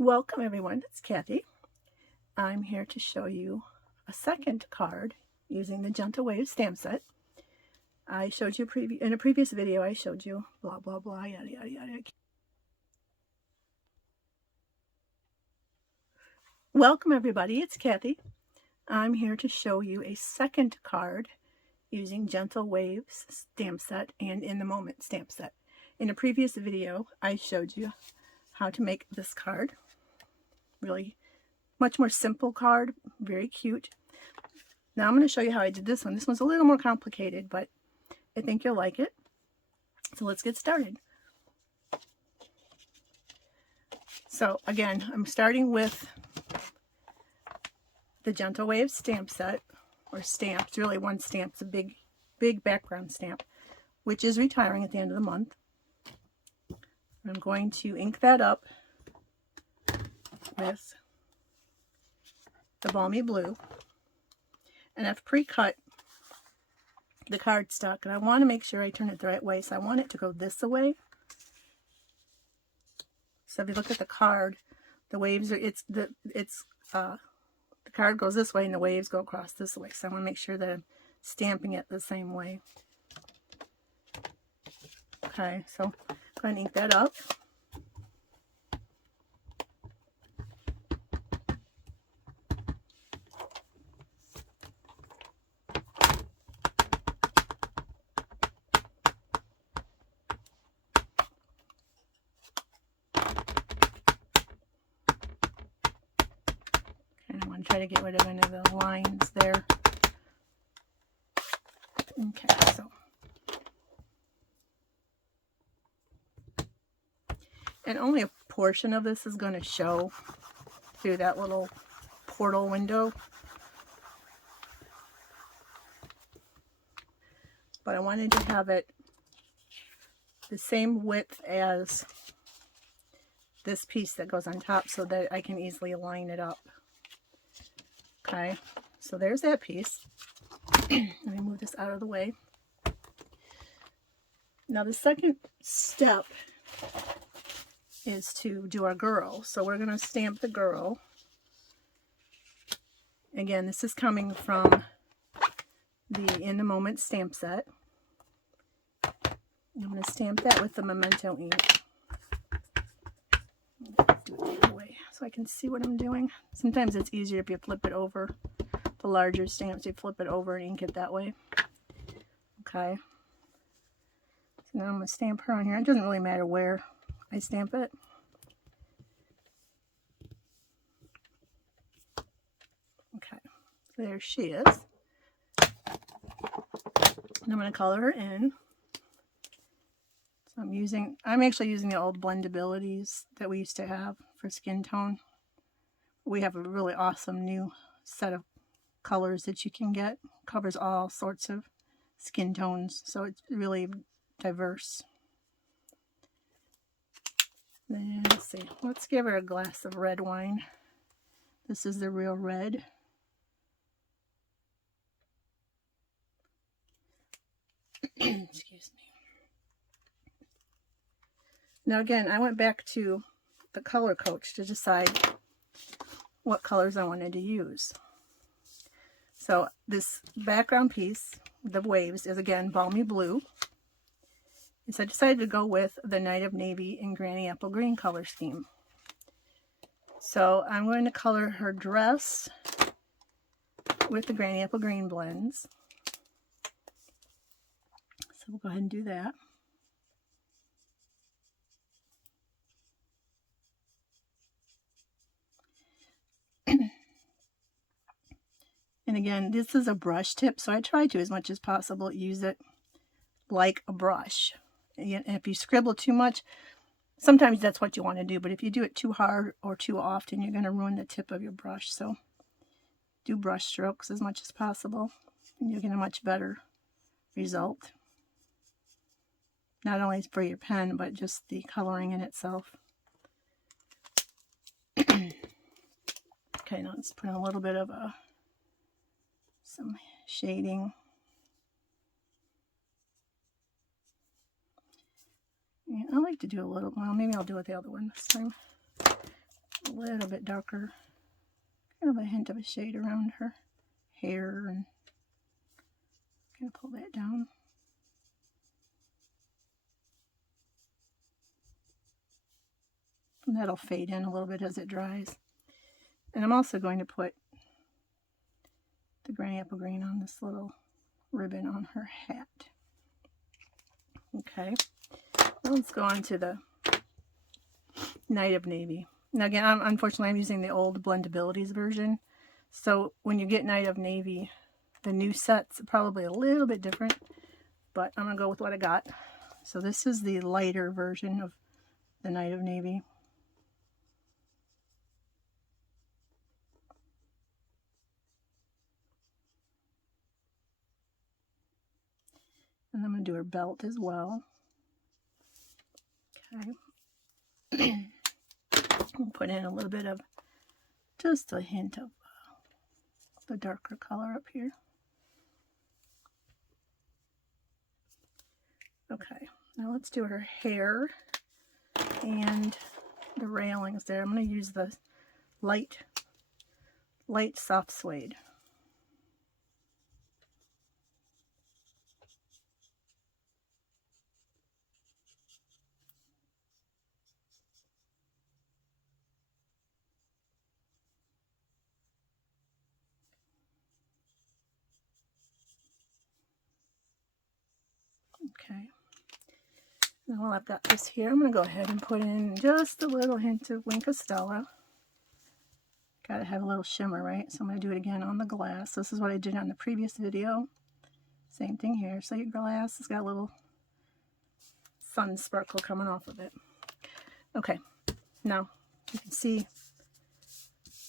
Welcome everyone, it's Kathy. I'm here to show you a second card using the Gentle Wave stamp set. I showed you in a previous video, I showed you blah blah blah yada yada yada. Welcome everybody, it's Kathy. I'm here to show you a second card using Gentle Waves stamp set and In the Moment stamp set. In a previous video, I showed you how to make this card. Really much more simple card, very cute. Now I'm going to show you how I did this one. This one's a little more complicated, but I think you'll like it. So let's get started. So again, I'm starting with the Gentle Wave stamp set, or stamp. It's really one stamp. It's a big background stamp, which is retiring at the end of the month. I'm going to ink that up with the Balmy Blue, and I've pre-cut the cardstock, and I want to make sure I turn it the right way, so I want it to go this way. So if you look at the card, the waves are the card goes this way and the waves go across this way, so I want to make sure that I'm stamping it the same way. Okay, so go ahead and ink that up. Try to get rid of any of the lines there. Okay, so. And only a portion of this is going to show through that little portal window. But I wanted to have it the same width as this piece that goes on top so that I can easily line it up. Okay, so there's that piece. Let me move this out of the way. Now the second step is to do our girl. So we're going to stamp the girl. Again, this is coming from the In the Moment stamp set. I'm going to stamp that with the Memento ink. Do it the other way so I can see what I'm doing. Sometimes it's easier if you flip it over. The larger stamps, you flip it over and ink it that way. Okay. So now I'm going to stamp her on here. It doesn't really matter where I stamp it. Okay. So there she is. And I'm going to color her in. So I'm actually using the old blendabilities that we used to have for skin tone. We have a really awesome new set of colors that you can get. Covers all sorts of skin tones, so it's really diverse. Then let's see, let's give her a glass of red wine. This is the real red. Excuse me. Now again, I went back to the color coach to decide what colors I wanted to use. So this background piece, the waves, is again Balmy Blue. And so I decided to go with the Night of Navy and Granny Apple Green color scheme. So I'm going to color her dress with the Granny Apple Green blends. So we'll go ahead and do that. And again, this is a brush tip, so I try to, as much as possible, use it like a brush. And if you scribble too much, sometimes that's what you want to do, but if you do it too hard or too often, you're going to ruin the tip of your brush. So do brush strokes as much as possible, and you'll get a much better result. Not only for your pen, but just the coloring in itself. Okay, now let's put in a little bit of some shading. Yeah, I like to do a little, well, maybe I'll do it the other one this time. a little bit darker, kind of a hint of a shade around her hair, and gonna pull that down. And that'll fade in a little bit as it dries. And I'm also going to put the granny apple green on this little ribbon on her hat. Okay, now let's go on to the Night of Navy. Now again, unfortunately I'm using the old Blendabilities version. So when you get Night of Navy, the new set's probably a little bit different, but I'm going to go with what I got. So this is the lighter version of the Night of Navy. And I'm going to do her belt as well. Okay. Put in a little bit of, just a hint of the darker color up here. Okay, now let's do her hair and the railings there. I'm going to use the light soft suede. Okay, now while I've got this here, I'm going to go ahead and put in just a little hint of Wink of Stella. Got to have a little shimmer, right? So I'm going to do it again on the glass. This is what I did on the previous video. Same thing here. So your glass has got a little sun sparkle coming off of it. Okay, now you can see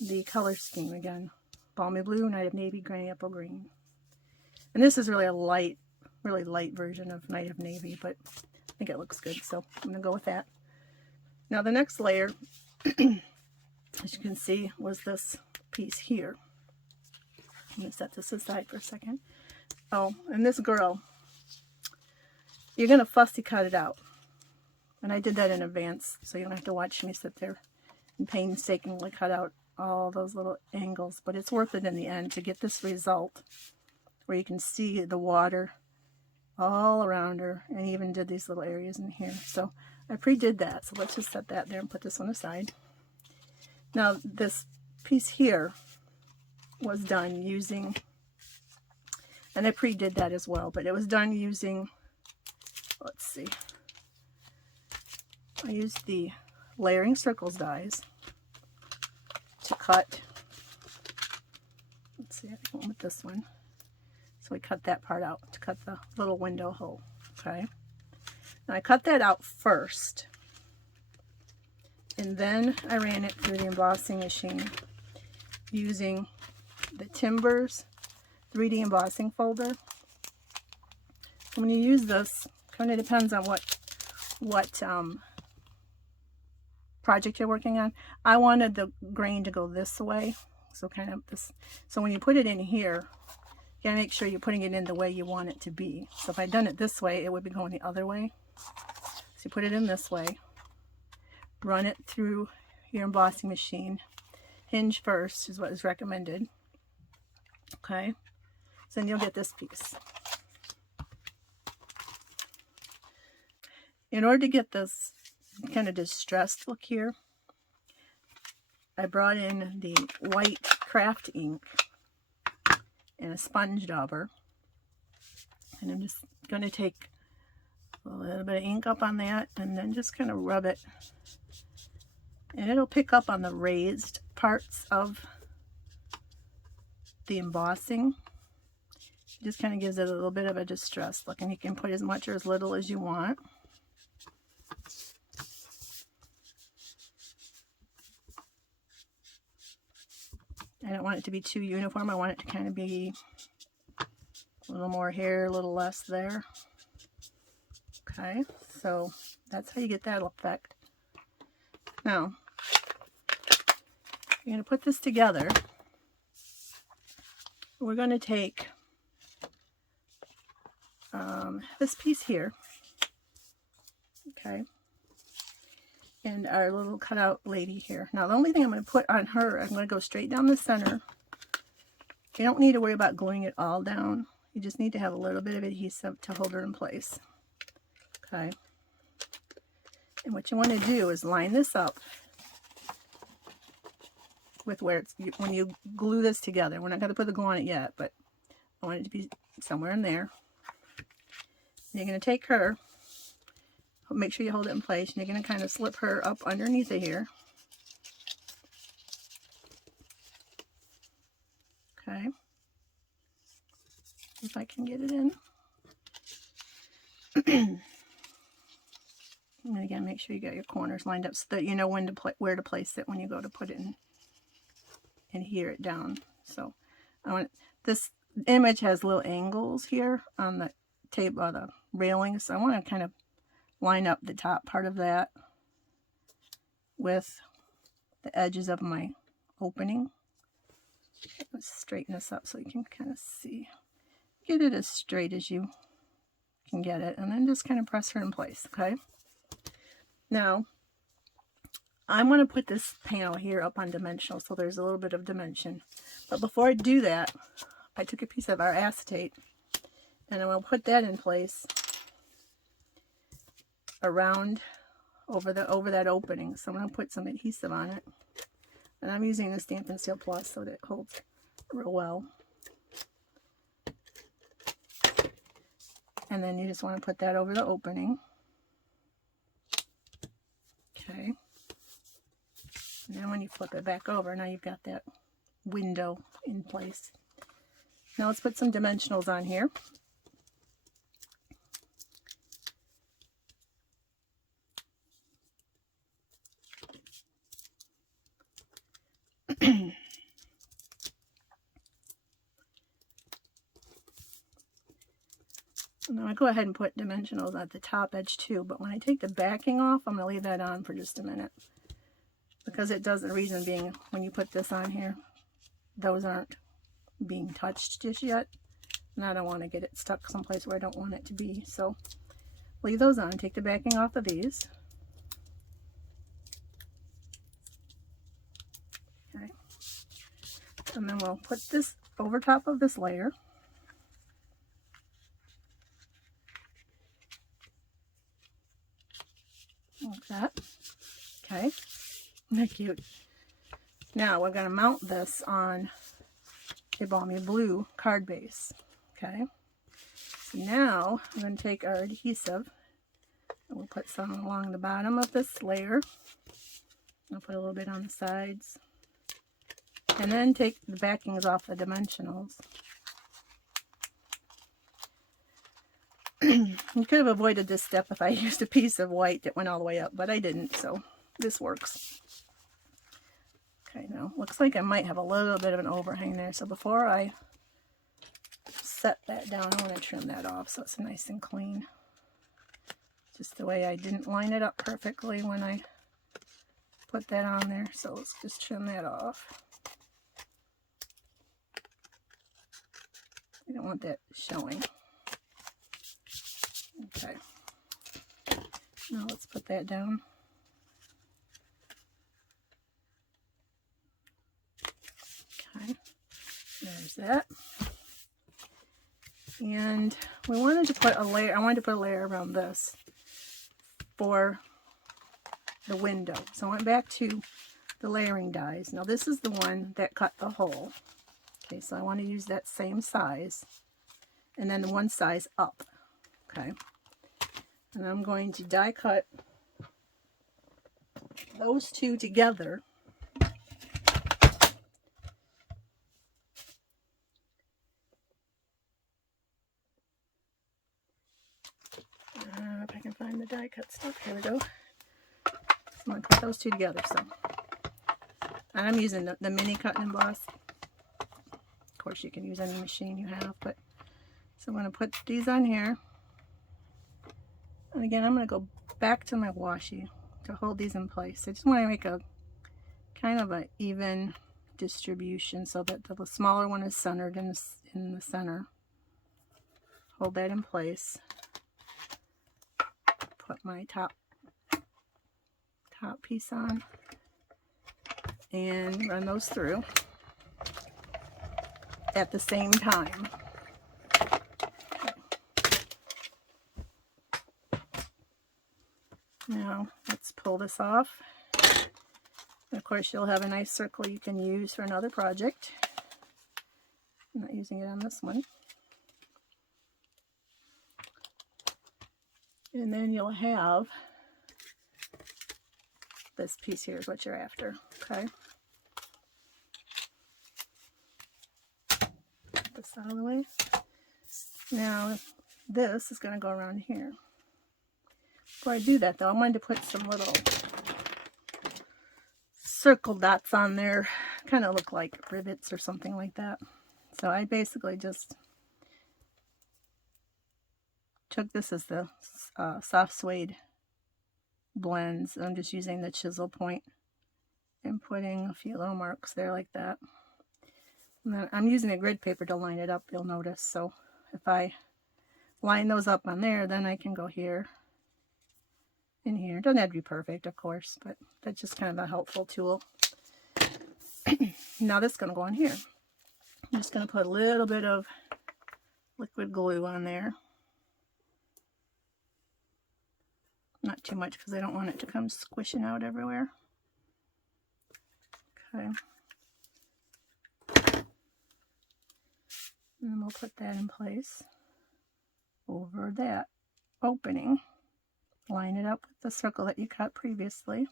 the color scheme again. Balmy blue, Night of Navy, granny apple green. And this is really a light, really light version of Night of Navy, but I think it looks good, so I'm going to go with that. Now the next layer, as you can see, was this piece here. I'm going to set this aside for a second. Oh, and this girl, you're going to fussy cut it out. And I did that in advance, so you don't have to watch me sit there and painstakingly cut out all those little angles. But it's worth it in the end to get this result where you can see the water all around her, and even did these little areas in here. So I pre-did that, so let's just set that there and put this one aside. Now this piece here was done using, and I pre-did that as well, but it was done using, let's see, I used the layering circles dies to cut, let's see, I think I went with this one. So we cut that part out to cut the little window hole, okay? Now I cut that out first, and then I ran it through the embossing machine using the Timbers 3D embossing folder. When you use this, kind of depends on what project you're working on. I wanted the grain to go this way, so kind of this. So when you put it in here, you gotta make sure you're putting it in the way you want it to be. So if I'd done it this way, it would be going the other way. So you put it in this way, run it through your embossing machine. Hinge first is what is recommended. Okay, so then you'll get this piece. In order to get this kind of distressed look here, I brought in the white craft ink and a sponge dauber, and I'm just going to take a little bit of ink up on that and then just kind of rub it, and it'll pick up on the raised parts of the embossing. It just kind of gives it a little bit of a distressed look, and you can put as much or as little as you want. I don't want it to be too uniform. I want it to kind of be a little more here, a little less there. Okay, so that's how you get that effect. Now, you're going to put this together. We're going to take this piece here, okay, and our little cutout lady here. Now the only thing I'm going to put on her, I'm going to go straight down the center. You don't need to worry about gluing it all down. You just need to have a little bit of adhesive to hold her in place. Okay. And what you want to do is line this up with where it's, when you glue this together. We're not going to put the glue on it yet, but I want it to be somewhere in there. And you're going to take her, make sure you hold it in place, and you're going to kind of slip her up underneath it here. Okay. If I can get it in. And again, make sure you got your corners lined up so that you know when to where to place it when you go to put it in and hear it down. So I want this image has little angles here on the table or the railings. So I want to kind of line up the top part of that with the edges of my opening. Let's straighten this up so you can kind of see. Get it as straight as you can get it, and then just kind of press her in place. Okay. Now, I'm going to put this panel here up on dimensional, so there's a little bit of dimension. But before I do that, I took a piece of our acetate, and I'm going to put that in place around over that opening. So I'm going to put some adhesive on it, and I'm using the Stampin' Seal Plus so that it holds real well. And then you just want to put that over the opening. Okay. And then when you flip it back over, now you've got that window in place. Now let's put some dimensionals on here. Now I go ahead and put dimensionals at the top edge too, but when I take the backing off, I'm going to leave that on for just a minute. Because it does, the reason being, when you put this on here, those aren't being touched just yet. And I don't want to get it stuck someplace where I don't want it to be. So leave those on. Take the backing off of these. Okay. And then we'll put this over top of this layer. Like that. Okay. Isn't that cute? Now we're going to mount this on a balmy blue card base. Okay. So now I'm going to take our adhesive and we'll put some along the bottom of this layer. I'll put a little bit on the sides. And then take the backings off the dimensionals. You could have avoided this step if I used a piece of white that went all the way up, but I didn't, so this works. Okay, now looks like I might have a little bit of an overhang there, so before I set that down, I want to trim that off so it's nice and clean. Just the way I didn't line it up perfectly when I put that on there, so let's just trim that off. I don't want that showing. Okay, now let's put that down. Okay, there's that. And we wanted to put a layer, I wanted to put a layer around this for the window. So I went back to the layering dies. Now this is the one that cut the hole. Okay, so I want to use that same size and then one size up. Okay, and I'm going to die cut those two together. If I can find the die cut stuff, here we go. So I'm going to put those two together. So, and I'm using the mini cut and emboss. Of course, you can use any machine you have, but so I'm going to put these on here. And again, I'm going to go back to my washi to hold these in place. I just want to make a kind of an even distribution so that the smaller one is centered in the center. Hold that in place. Put my top top piece on and run those through at the same time. Now let's pull this off. And of course you'll have a nice circle you can use for another project. I'm not using it on this one. And then you'll have this piece here is what you're after, okay? Get this out of the way. Now this is going to go around here. Before I do that though, I wanted to put some little circle dots on there, kind of look like rivets or something like that. So I basically just took this as the soft suede blends. I'm just using the chisel point and putting a few little marks there like that. And then I'm using a grid paper to line it up, you'll notice. So if I line those up on there, then I can go here and here. It doesn't have to be perfect, of course, but that's just kind of a helpful tool. Now this is going to go on here. I'm just going to put a little bit of liquid glue on there. Not too much because I don't want it to come squishing out everywhere. Okay. And then we'll put that in place over that opening. Line it up with the circle that you cut previously.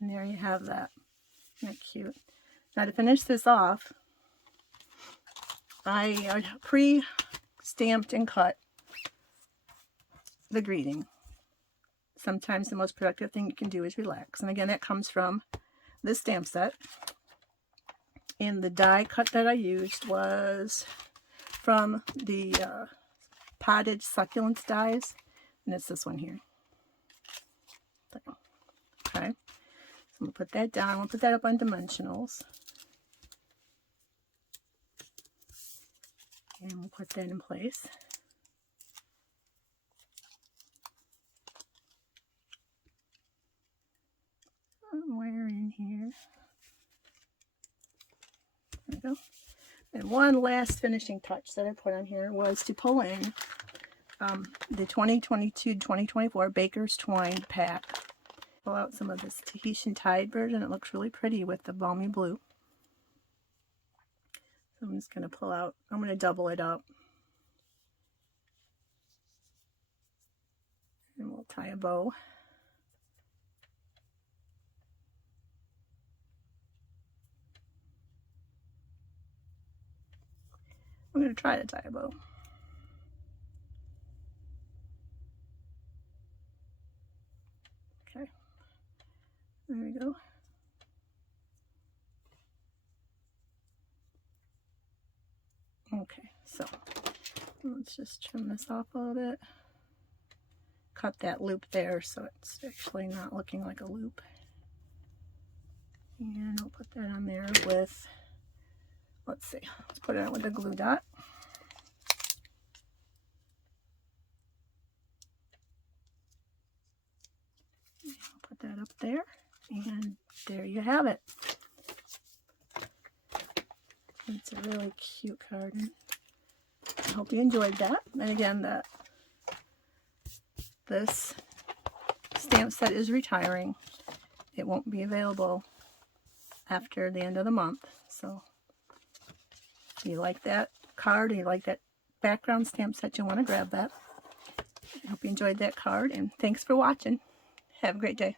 And there you have that. Isn't that cute? Now to finish this off, I pre-stamped and cut the greeting. Sometimes the most productive thing you can do is relax. And again, that comes from this stamp set. And the die cut that I used was from the potted succulents dies. And it's this one here. Okay. So I'm going to put that down. We'll put that up on dimensionals. And we'll put that in place. Somewhere in here. There we go. And one last finishing touch that I put on here was to pull in the 2022-2024 Baker's Twine pack. Pull out some of this Tahitian Tide version. It looks really pretty with the balmy blue. So I'm just going to pull out, I'm going to double it up. And we'll tie a bow. I'm going to try to tie a bow. Okay, there we go. Okay, so let's just trim this off a little bit. Cut that loop there so it's actually not looking like a loop. And I'll put that on there with, let's see, let's put it on with a glue dot. And I'll put that up there, and there you have it. It's a really cute card. I hope you enjoyed that. And again, this stamp set is retiring. It won't be available after the end of the month. So if you like that card, or you like that background stamp set, you want to grab that. I hope you enjoyed that card, and thanks for watching. Have a great day.